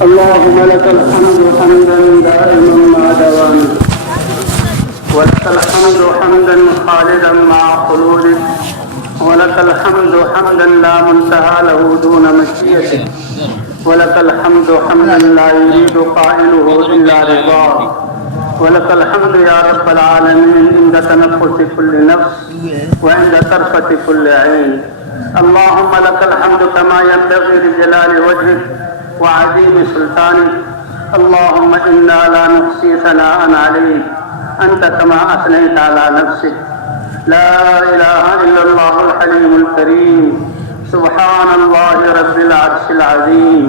اللهم لك الحمد حمدا دائما مع دوامه، ولك الحمد حمدا خالدا مع خلوده، ولك الحمد حمدا لا منتهى له دون مشيته، ولك الحمد حمدا لا يريد قائله إلا رضاه، ولك الحمد يا رب العالمين عند تنفس كل نفس وعند طرفة كل عين. اللهم لك الحمد كما ينبغي لجلال وجهك وعظيم سلطانك. اللهم إنا لا نحصي ثناء عليك أنت كما أثنيت على نفسك. لا إله إلا الله الحليم الكريم. سبحان الله رب العرش العظيم،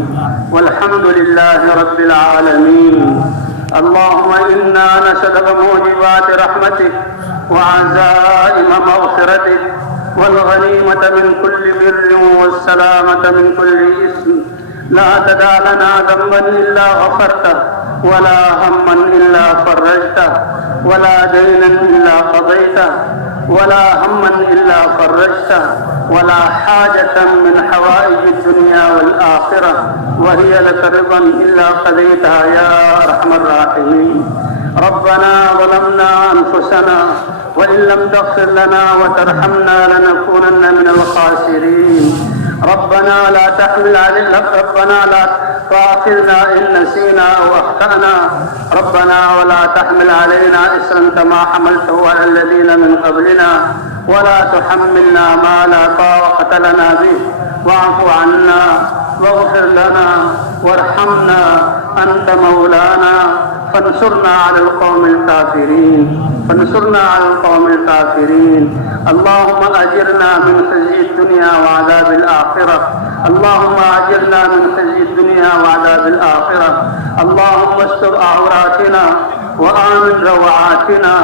والحمد لله رب العالمين. اللهم إنا نسألك موجبات رحمتك وعزائم مغفرتك والغنيمة من كل بر والسلامة من كل إثم. لا تدع لنا ذنبا إلا غفرته، ولا هما إلا فرجته، ولا دينا إلا قضيته، ولا هما إلا فرجته، ولا حاجة من حوائج الدنيا والآخرة وهي لك رضا إلا قضيتها يا أرحم الراحمين. ربنا ظلمنا أنفسنا وإن لم تغفر لنا وترحمنا لنكونن من الخاسرين. ربنا لا تحمل علينا، ربنا لا تؤاخذنا إن نسينا أو أخطأنا. ربنا ولا تحمل علينا إصرا كما حملته على الذين من قبلنا، ولا تحملنا ما لا طاقة لنا به. واعف عنا واغفر لنا وارحمنا أنت مولانا فانصرنا على القوم الكافرين، فانصرنا على القوم الكافرين. اللهم أجرنا من خزي الدنيا وعذاب الآخرة. اللهم أجرنا من خزي الدنيا وعذاب الآخرة. اللهم استر عوراتنا وآمن روعاتنا،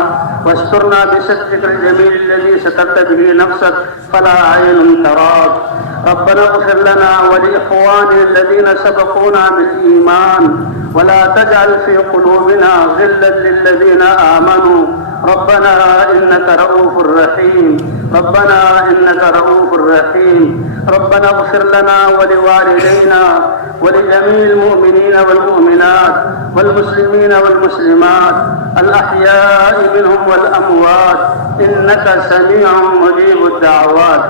واسترنا بسترك الجميل الذي سترت به نفسك فلا عين تراك. ربنا اغفر لنا ولإخواننا الذين سبقونا بالإيمان، ولا تجعل في قلوبنا غلا للذين آمنوا. ربنا إنك رؤوف رحيم، ربنا إنك رؤوف رحيم. ربنا اغفر لنا ولوالدينا ولجميع المؤمنين والمؤمنات والمسلمين والمسلمات الأحياء منهم والأموات إنك سميع مجيب الدعوات.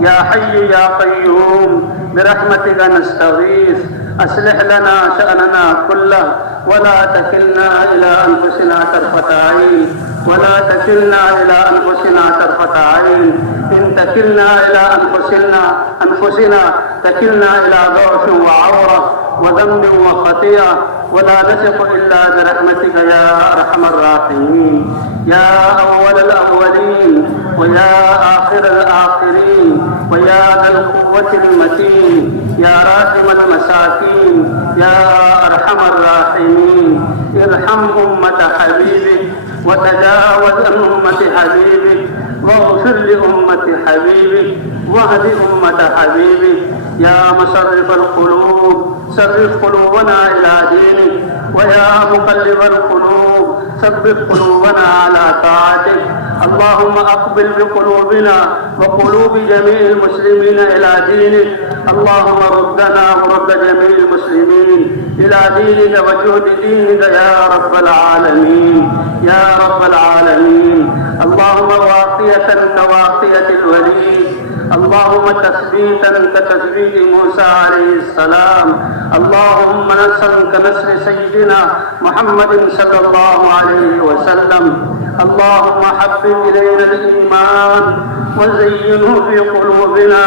يا حي يا قيوم برحمتك نستغيث، أصلح لنا شأننا كله ولا تكلنا إلى أنفسنا طرفة عين، ولا تكلنا إلى أنفسنا طرفة عين. إن تكلنا إلى أنفسنا تكلنا إلى ضعف وعورة وذنب وخطيئة، ولا نثق إلا برحمتك يا أرحم الراحمين. يا أول الأولين ويا آخر الآخرين ويا ذا القوة المتين، يا راحم المساكين يا أرحم الراحمين. ارحم أمة حبيبك وتجاوز عن أمة حبيبك، واغفر لأمة حبيبك واهد أمة حبيبك. يا مصرف القلوب صرف قلوبنا إلى دينك، ويا مقلب القلوب ثبت قلوبنا على طاعتك. اللهم أقبل بقلوبنا وقلوب جميع المسلمين إلى دينك. اللهم ردنا ورد جميع المسلمين إلى دينك وجهد دينك يا رب العالمين، يا رب العالمين. اللهم واقية كواقية الوليد، اللهم تثبيتا كتثبيت موسى عليه السلام. اللهم نصرا كنصر سيدنا محمد صلى الله عليه وسلم. اللهم حبب إلينا الإيمان وزينه في قلوبنا،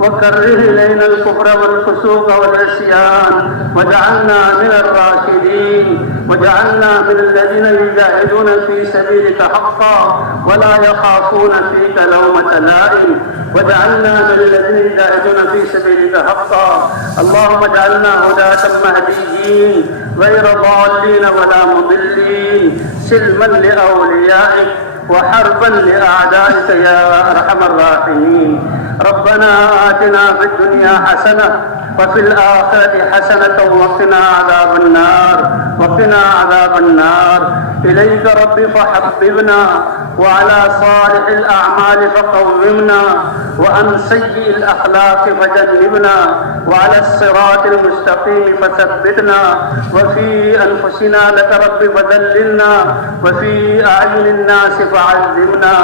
وكره إلينا الكفر والفسوق والعصيان، واجعلنا من الراشدين، واجعلنا من الذين يجاهدون في سبيلك حقا ولا يخافون فيك لومة لائم، واجعلنا من الذين يجاهدون في سبيلك حقا. اللهم اجعلنا هداة مهديين غير ضالين ولا مضلين، سلما لأوليائك وحربا لأعدائك يا أرحم الراحمين. ربنا آتنا في الدنيا حسنة وفي الآخرة حسنة وقنا عذاب النار، وقنا عذاب النار. إليك رب فحببنا وعلى صالح الأعمال فقومنا وعن سيء الأخلاق فجنبنا وعلى الصراط المستقيم فثبتنا وفي أنفسنا لك رب فذللنا وفي أعين الناس فعذبنا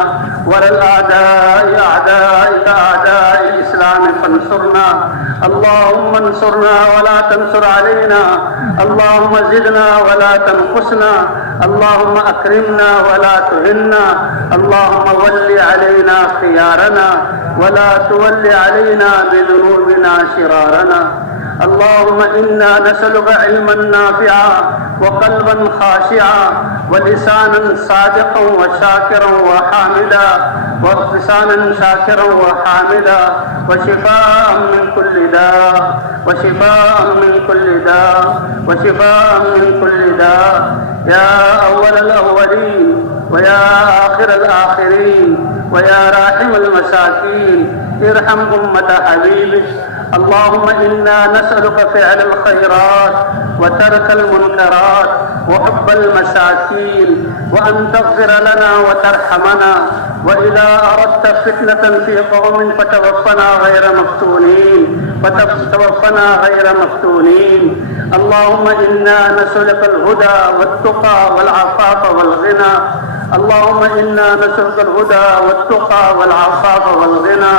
وعلى الأعداء أعدائك أعداء الإسلام فانصرنا اللهم انصرنا ولا تنصر علينا اللهم زدنا ولا تنقصنا اللهم أكرمنا ولا تهنا اللهم ول علينا خيارنا ولا تول علينا بذنوبنا شرارنا اللهم إنا نسألك علما نافعا وقلبا خاشعا ولسانا صادقا وشاكرا وحامدا ولسانا شاكرا وحامدا وشفاء من كل داء وشفاء من كل داء وشفاء من كل داء يا أول الأولين ويا آخر الآخرين ويا راحم المساكين ارحم أمة حبيبك اللهم إنا نسألك فعل الخيرات وترك المنكرات وحب المساكين وأن تغفر لنا وترحمنا وإذا أردت فتنة في قوم فتوفنا غير مفتونين اللهم إنا نسألك الهدى والتقى والعفاف والغنى اللهم إنا نسألك الهدى والتقى والعفاف والغنى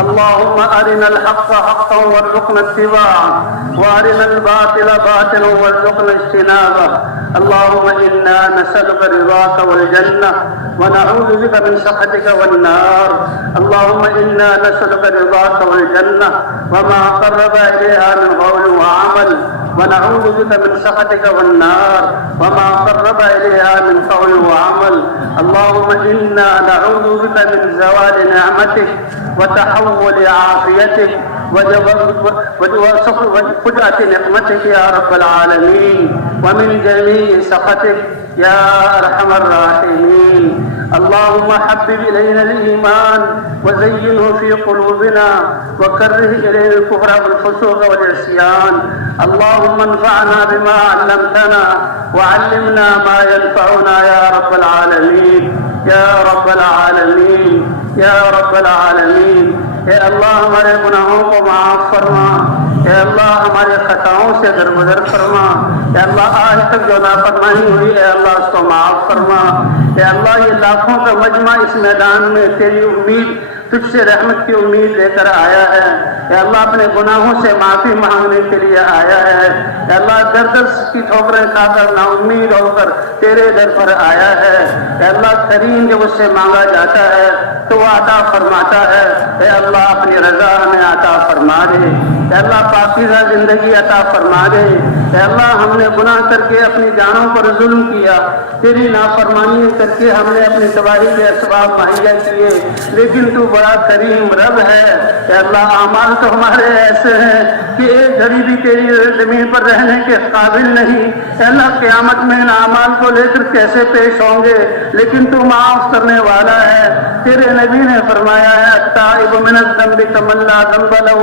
اللهم أرنا الحق حقا وارزقنا اتباعه وأرنا الباطل باطلا وارزقنا اجتنابه اللهم إنا نسألك رضاك والجنة ونعوذ بك من سخطك والنار اللهم إنا نسألك رضاك والجنة وما قرب إليها من قول وعمل ونعوذ بك من سخطك والنار وما قرب إليها من قول وعمل اللهم إنا نعوذ بك من زوال نعمتك وتحول عافيتك وفجأة نقمتك يا رب العالمين ومن جميع سخطك يا أرحم الراحمين اللهم حبب إلينا الإيمان وزينه في قلوبنا وكره إلينا الكفر والفسوق والعصيان اللهم انفعنا بما علمتنا وعلمنا ما ينفعنا يا رب العالمين يا رب العالمين يا رب العالمین اے اللہ ہمارے گناہوں کو معاف فرما، اے اللہ ہمارے خطاؤں سے درگزر فرما، اے اللہ آج تک جو نافرمانی ہوئی اے اللہ اس کو معاف فرما، اے اللہ یہ لاکھوں کا مجمع اس میدان میں تیری امید، تجھ سے رحمت کی امید لے کر آیا ہے، اے اللہ اپنے گناہوں سے معافی مانگنے کے لیے آیا ہے، اے اللہ در در کی ٹھوکریں کھا کر نا امید ہو کر تیرے در پر آیا ہے، اے اللہ کریم جب اس سے مانگا جاتا ہے تو وہ عطا فرماتا ہے، اے اللہ اپنی رضا ہمیں عطا فرما دے، اے اللہ پاکیزہ زندگی عطا فرما دے، اے اللہ ہم نے گناہ کر کے اپنی جانوں پر ظلم کیا، تیری نافرمانی کر کے ہم نے اپنی تباہی کے اسباب مہیا کیے، لیکن تو بڑا کریم رب ہے، اے اللہ اعمال تو ہمارے ایسے ہیں کہ ایک گھڑی بھی تیری زمین پر رہنے کے قابل نہیں، اے اللہ قیامت میں ان اعمال کو لے کر کیسے پیش ہوں گے، لیکن تو معاف کرنے والا ہے، تیرے نبی نے فرمایا ہے التائب من الذنب کمن لا ذنب له،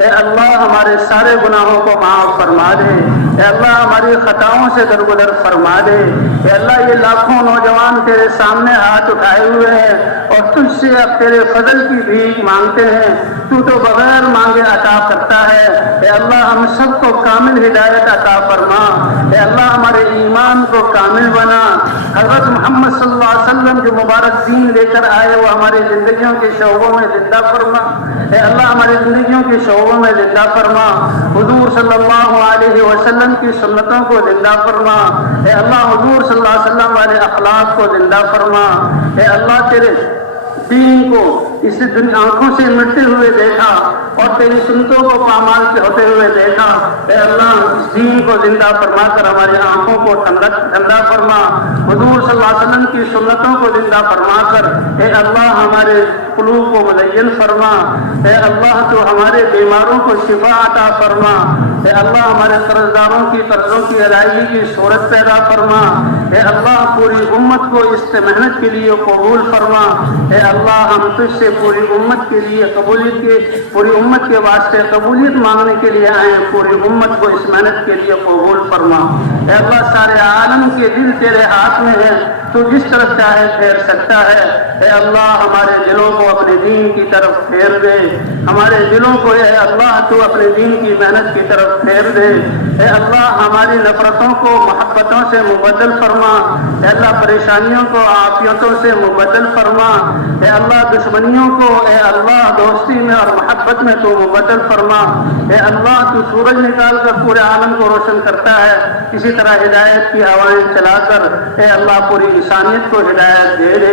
اے اللہ ہمارے سارے گناہوں کو معاف فرما دے، اے اللہ ہماری خطاؤں سے درگزر فرما دے، اے اللہ یہ لاکھوں نوجوان تیرے سامنے ہاتھ اٹھائے ہوئے ہیں اور تجھ سے اب تیرے فضل کی بھیک مانگتے ہیں، تو بغیر مانگے عطا کرتا ہے، اے اللہ ہم سب کو کامل ہدایت عطا فرما، اے اللہ ہمارے ایمان کو کامل بنا، حضرت محمد صلی اللہ علیہ وسلم جو مبارک دین لے کر آئے وہ ہماری زندگیوں کے شعبوں میں زندہ فرما، اے اللہ ہماری زندگیوں کے شعبوں میں زندہ فرما، حضور صلی اللہ علیہ وسلم کی سنتوں کو زندہ فرما، اے اللہ حضور صلی اللہ علیہ وسلم والے اخلاق کو زندہ فرما، اے اللہ تیرے دین کو اس دنیا آنکھوں سے مٹتے ہوئے دیکھا اور تیری سنتوں کو پامال کے ہوتے ہوئے دیکھا، اے اللہ اس دین کو زندہ فرما کر ہماری آنکھوں کو ٹھنڈا فرما، حضور صلی اللہ علیہ وسلم کی سنتوں کو زندہ فرما کر اے اللہ ہمارے قلوب کو مزین فرما، اے اللہ تو ہمارے بیماروں کو شفا عطا فرما، اے اللہ ہمارے قرضداروں کی قرضوں کی ادائیگی کی صورت پیدا فرما، اے اللہ پوری امت کو اس محنت کے لیے قبول فرما، اے اللہ ہم تجھ سے پوری امت کے لیے پوری امت کے واسطے قبولیت مانگنے کے لیے آئے، پوری امت کو اس محنت کے لیے قبول فرما۔ اے اللہ سارے عالم کے دل تیرے ہاتھ میں ہیں، تو جس طرف چاہے پھیر سکتا ہے۔ اے اللہ ہمارے دلوں کو اپنے دین کی طرف پھیر دے، ہمارے دلوں کو اے اللہ تو اپنے دین کی محنت کی طرف پھیر دے۔ اے اللہ ہماری نفرتوں کو محبتوں سے مبدل فرما، اے اللہ پریشانیوں کو عافیتوں سے مبدل فرما، اے اللہ دشمنیوں کو اے اللہ دوستی میں اور محبت میں تو مبدل فرما۔ اے اللہ تو سورج نکال کر پورے عالم کو روشن کرتا ہے، اسی طرح ہدایت کی ہوائیں چلا کر اے اللہ پوری انسانیت کو ہدایت دے دے۔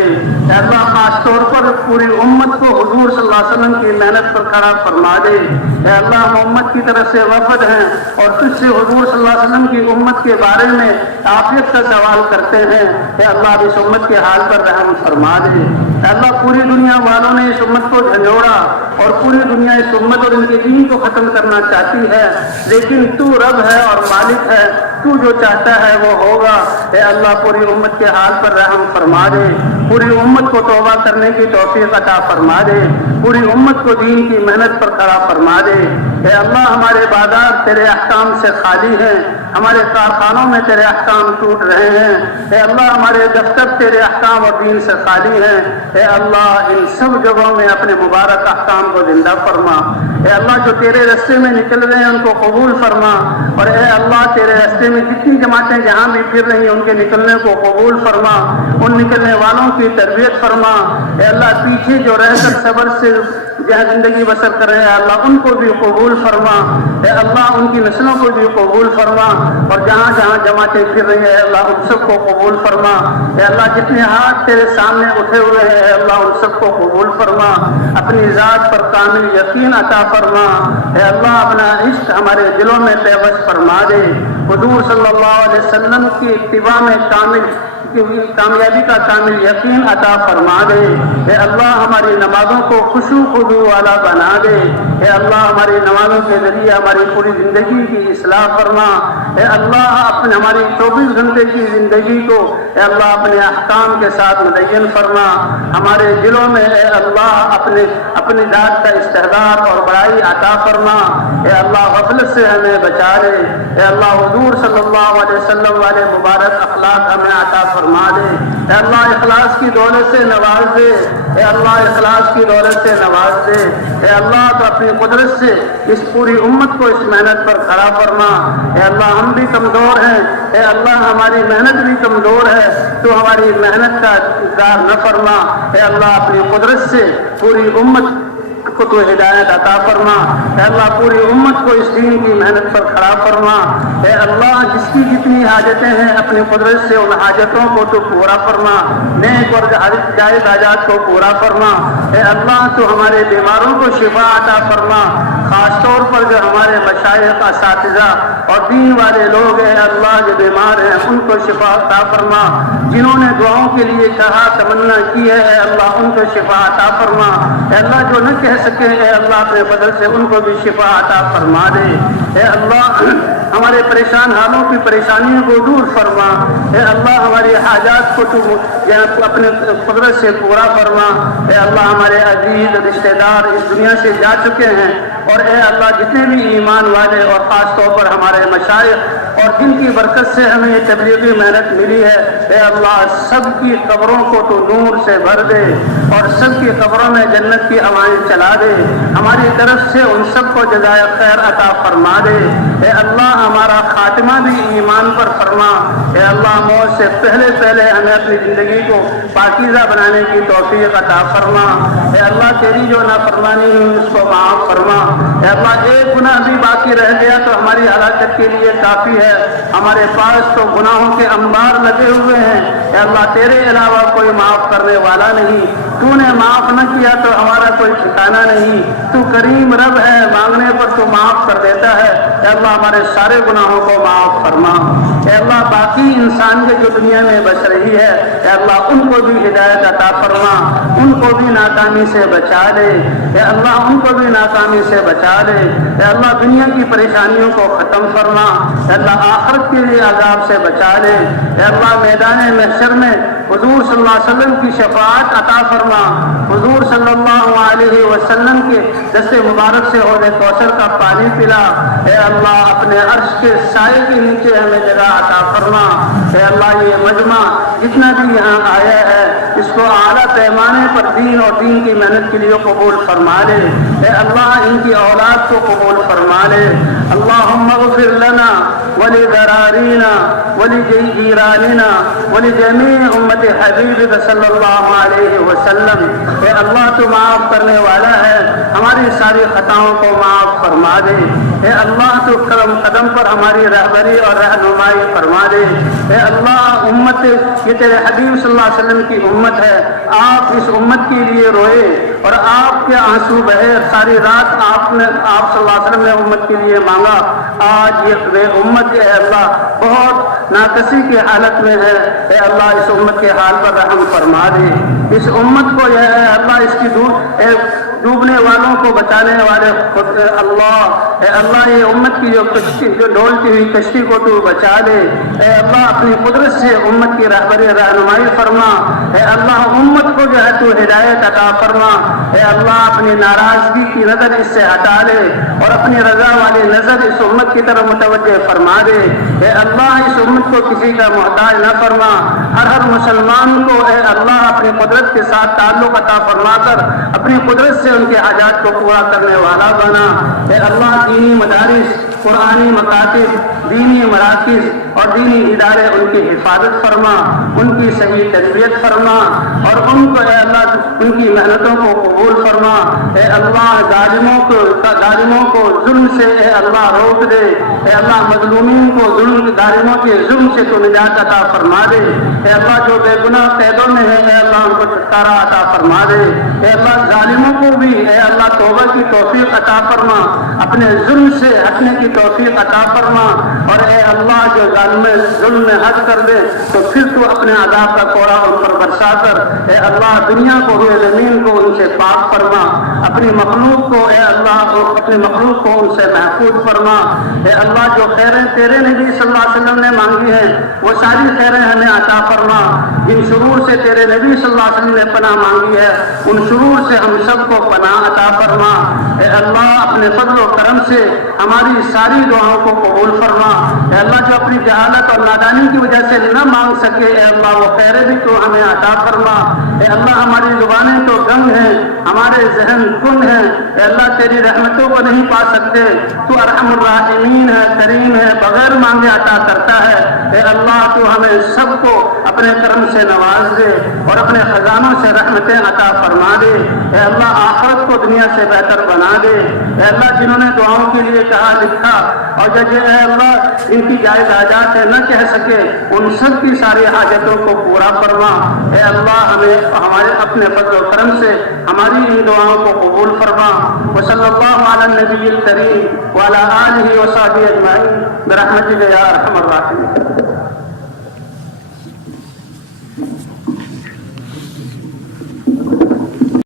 اے اللہ خاص طور پر پوری امت کو حضور صلی اللہ علیہ وسلم کی محنت پر کھڑا فرما دے۔ اے اللہ ہم امت کی طرف سے وفد ہیں اور تجھ سے حضور صلی اللہ علیہ وسلم کی امت کے بارے میں عافیت کا سوال کرتے ہیں۔ اے اللہ اس امت کے حال پر رحم فرما دے۔ اے اللہ پوری دنیا والوں نے اس امت کو جھنجھوڑا اور پوری دنیا اس امت اور ان کے دین کو ختم کرنا چاہتی ہے، لیکن تو رب ہے اور مالک ہے، تو جو چاہتا ہے وہ ہوگا۔ اے اللہ پوری امت کے حال پر رحم فرما دے، پوری امت کو توبہ کرنے کی توفیق عطا فرما دے، پوری امت کو دین کی محنت پر کھڑا فرما دے۔ اے اللہ ہمارے بازار تیرے احکام سے خالی ہیں، ہمارے کارخانوں میں تیرے احکام ٹوٹ رہے ہیں۔ اے اللہ ہمارے دفتر تیرے احکام اور دین سے خالی ہیں۔ اے اللہ ان سب جگہوں میں اپنے مبارک احکام کو زندہ فرما۔ اے اللہ جو تیرے راستے میں نکل رہے ہیں ان کو قبول فرما، اور اے اللہ تیرے راستے میں جتنی جماعتیں جہاں بھی پھر رہی ہیں ان کے نکلنے کو قبول فرما، ان نکلنے والوں کی تربیت فرما۔ اے اللہ پیچھے جو رہ کر صبر سے جہاں زندگی بسر کر رہے ہیں اللہ ان کو بھی قبول فرما۔ اے اللہ ان کی نسلوں کو بھی قبول فرما، اور جہاں جہاں جماعتیں پھر رہی ہیں اللہ ان سب کو قبول فرما۔ اے اللہ جتنے ہاتھ تیرے سامنے اٹھے ہوئے ہیں اے اللہ ان سب کو قبول فرما، اپنی ذات پر کامل یقین عطا فرما۔ اے اللہ اپنا عشق ہمارے دلوں میں پیوست فرما دے، حضور صلی اللہ علیہ وسلم کی اتباع میں کامیابی کا کامل یقین عطا فرما دے۔ اے اللہ ہماری نمازوں کو خشوع خضوع والا بنا دے۔ اے اللہ ہماری نمازوں کے ذریعے ہماری پوری زندگی کی اصلاح فرما۔ اے اللہ اپنے ہماری 24 گھنٹے کی زندگی کو اے اللہ اپنے احکام کے ساتھ مدین فرما۔ ہمارے دلوں میں اے اللہ اپنی ذات کا استحضار اور بڑائی عطا فرما۔ اے اللہ غفلت سے ہمیں بچا لے۔ اے اللہ حضور صلی اللہ علیہ وسلم والے مبارک اخلاق ہمیں عطا فرما دے۔ اے اللہ اخلاص کی دولت سے نواز دے۔ اے اللہ اخلاص کی دولت سے نواز دے۔ اے اللہ تو اپنی قدرت سے اس پوری امت کو اس محنت پر کھڑا فرما۔ اے اللہ ہم بھی کمزور ہیں، اے اللہ ہماری محنت بھی کمزور ہے، تو ہماری محنت کا انکار نہ فرما۔ اے اللہ اپنی قدرت سے پوری امت کو تو ہدایت عطا فرما۔ اے اللہ پوری امت کو اس دین کی محنت پر کھڑا فرما۔ اے اللہ جس کی جتنی حاجتیں ہیں اپنی قدرت سے ان حاجتوں کو تو پورا فرما، نیک اور جائز حاجات کو پورا فرما۔ اے اللہ تو ہمارے بیماروں کو شفا عطا فرما، خاص طور پر جو ہمارے مشائخ اساتذہ اور دین والے لوگ ہیں اللہ جو بیمار ہیں ان کو شفا عطا فرما، جنہوں نے دعاؤں کے لیے کہا تمنا کی ہے اے اللہ ان کو شفا عطا فرما۔ اے اللہ جو نہ کہہ سکے اے اللہ اپنے فضل سے ان کو بھی شفا عطا فرما دے۔ اے اللہ ہمارے پریشان حالوں کی پریشانیوں کو دور فرما۔ اے اللہ ہماری حاجات کو تو اپنے قدرت سے پورا فرما۔ اے اللہ ہمارے عزیز رشتہ دار اس دنیا سے جا چکے ہیں، اور اے اللہ جتنے بھی ایمان والے اور خاص طور پر ہمارے مشائخ اور جن کی برکت سے ہمیں یہ تبلیغی محنت ملی ہے اے اللہ سب کی قبروں کو تو نور سے بھر دے اور سب کی قبروں میں جنت کی ہوائیں چلا دے۔ ہماری طرف سے ان سب کو جزائے خیر عطا فرما دے۔ اے اللہ ہمارا خاتمہ بھی ایمان پر فرما۔ اے اللہ موت سے پہلے ہمیں اپنی زندگی کو پاکیزہ بنانے کی توفیق عطا فرما۔ اے اللہ تیری جو نافرمانی ہے اس کو معاف فرما۔ اے اللہ ایک گناہ بھی باقی رہ گیا تو ہماری ہلاکت کے لیے کافی ہے، ہمارے پاس تو گناہوں کے انبار لگے ہوئے ہیں۔ اے اللہ تیرے علاوہ کوئی معاف کرنے والا نہیں، تو نے معاف نہ کیا تو ہمارا کوئی ٹھکانہ نہیں۔ تو کریم رب ہے، مانگنے پر تو معاف کر دیتا ہے۔ اے اللہ ہمارے سارے گناہوں کو معاف فرما۔ اے اللہ باقی انسان جو دنیا میں بچ رہی ہے اے اللہ ان کو بھی ہدایت عطا فرما، ان کو بھی ناکامی سے بچا لے۔ اے اللہ ان کو بھی ناکامی سے بچا لے۔ اے اللہ دنیا کی پریشانیوں کو ختم فرما۔ اے اللہ آخرت کے لیے عذاب سے بچا لے۔ اے اللہ میدان محشر میں حضور صلی اللہ علیہ وسلم کی شفاعت عطا فرما، حضور صلی اللہ علیہ وسلم کے دست مبارک سے حوض کوثر کا پانی پلا، اے اللہ اپنے عرش کے سائے کے نیچے ہمیں جگہ عطا فرما۔ اے اللہ یہ مجمع جتنا بھی یہاں آیا ہے اس کو اعلیٰ پیمانے پر دین اور دین کی محنت کے لیے قبول فرما لے، اے اللہ ان کی اولاد کو قبول فرما لے۔ اللہم اغفر لنا ولذرارينا ولجيراننا ولجميع امت حبیبک صلی اللہ علیہ وسلم۔ اے اللہ تو معاف کرنے والا ہے، ہماری ساری خطاؤں کو معاف فرما دے۔ اے اللہ تو قدم قدم پر ہماری رہبری اور رہنمائی فرما دے۔ اے اللہ امت یہ تیرے حبیب صلی اللہ علیہ وسلم کی امت ہے، آپ اس امت کے لیے روئے اور آپ کے آنسو بہے، ساری رات آپ صلی اللہ علیہ وسلم نے امت کے لیے مانگا۔ آج یہ امت اے اللہ بہت ناقصی کی حالت میں ہے، اے اللہ اس امت کے حال پر رحم فرما دے۔ اس امت کو اے اللہ اس کی ڈوبنے والوں کو بچانے والے خود اللہ، اے اللہ یہ امت کی جو ڈولتی ہوئی کشتی کو تو بچا لے۔ اے اللہ اپنی قدرت سے امت کی رہبری رہنمائی فرما۔ اے اللہ امت کو جو ہے تو ہدایت عطا فرما۔ اے اللہ اپنی ناراضگی کی نظر اس سے ہٹا لے اور اپنی رضا والی نظر اس امت کی طرف متوجہ فرما دے۔ اے اللہ اس امت کو کسی کا محتاج نہ فرما، ہر مسلمان کو اے اللہ اپنی قدرت کے ساتھ تعلق عطا فرما کر اپنی قدرت سے ان کے حاجات کو پورا کرنے والا بنا۔ اے اللہ دینی مدارس، قرآنی مکاتب، دینی مراکز اور دینی ادارے ان کی حفاظت فرما، ان کی صحیح تربیت فرما اور ان کو اے اللہ ان کی محنتوں کو قبول فرما۔ اے اللہ ظالموں کو ظلم سے اے اللہ روک دے۔ اے اللہ مظلومین کو ظالموں کے ظلم سے تو نجات عطا فرما دے۔ اے اللہ جو بے گناہ قیدوں میں ہے اے اللہ ان کو چھٹکارا عطا فرما دے۔ اے اللہ ظالموں کو بھی اے اللہ توبہ کی توفیق عطا فرما، اپنے ظلم سے ہٹنے کی توفیق عطا فرما، اور اے اللہ جو ظلم میں حد کر دے تو پھر تو اپنے عذاب کا کوڑا ان پر برسا کر اے اللہ دنیا کو ہوئے زمین کو ان سے پاک فرما، اپنی مخلوق کو اے اللہ اپنی مخلوق کو ان سے محفوظ فرما۔ اے اللہ جو خیریں تیرے نبی صلی اللہ علیہ وسلم نے مانگی ہیں وہ ساری خیریں ہمیں عطا فرما۔ جن شرور سے تیرے نبی صلی اللہ علیہ وسلم نے پناہ مانگی ہے ان شرور سے ہم سب کو پناہ عطا فرما۔ اے اللہ اپنے فضل و کرم سے ہماری ساری دعاؤں کو قبول فرما۔ اے اللہ جو اپنی جہالت اور نادانی کی وجہ سے نہ مانگ سکے اے اللہ وہ خیریں بھی تو ہمیں عطا فرما۔ اے اللہ ہماری زبانیں تو گنگ ہیں، ہمارے ذہن کن ہیں، اے اللہ تیری رحمتوں کو نہیں پا سکتے، تو ارحم الراحمین ہے، کریم ہے، بغیر مانگے عطا کرتا ہے۔ اے اللہ تو ہمیں سب کو اپنے کرم سے نواز دے اور اپنے خزانوں سے رحمتیں عطا فرما دے۔ اے اللہ آخرت کو دنیا سے بہتر بنا دے۔ اے اللہ جنہوں نے دعاؤں کے لیے کہا لکھا اور جب اے اللہ ان کی جائز حاجات نہ کہہ سکے ان سب کی ساری حاجتوں کو پورا فرما۔ اے اللہ ہمیں ہمارے اپنے فضل و کرم سے ہماری ان دعاؤں کو قبول فرما۔ وصلی اللہ علی النبی الکریم وعلی آلہ وصحبہ اجمعین برحمتک یا ارحم الراحمین۔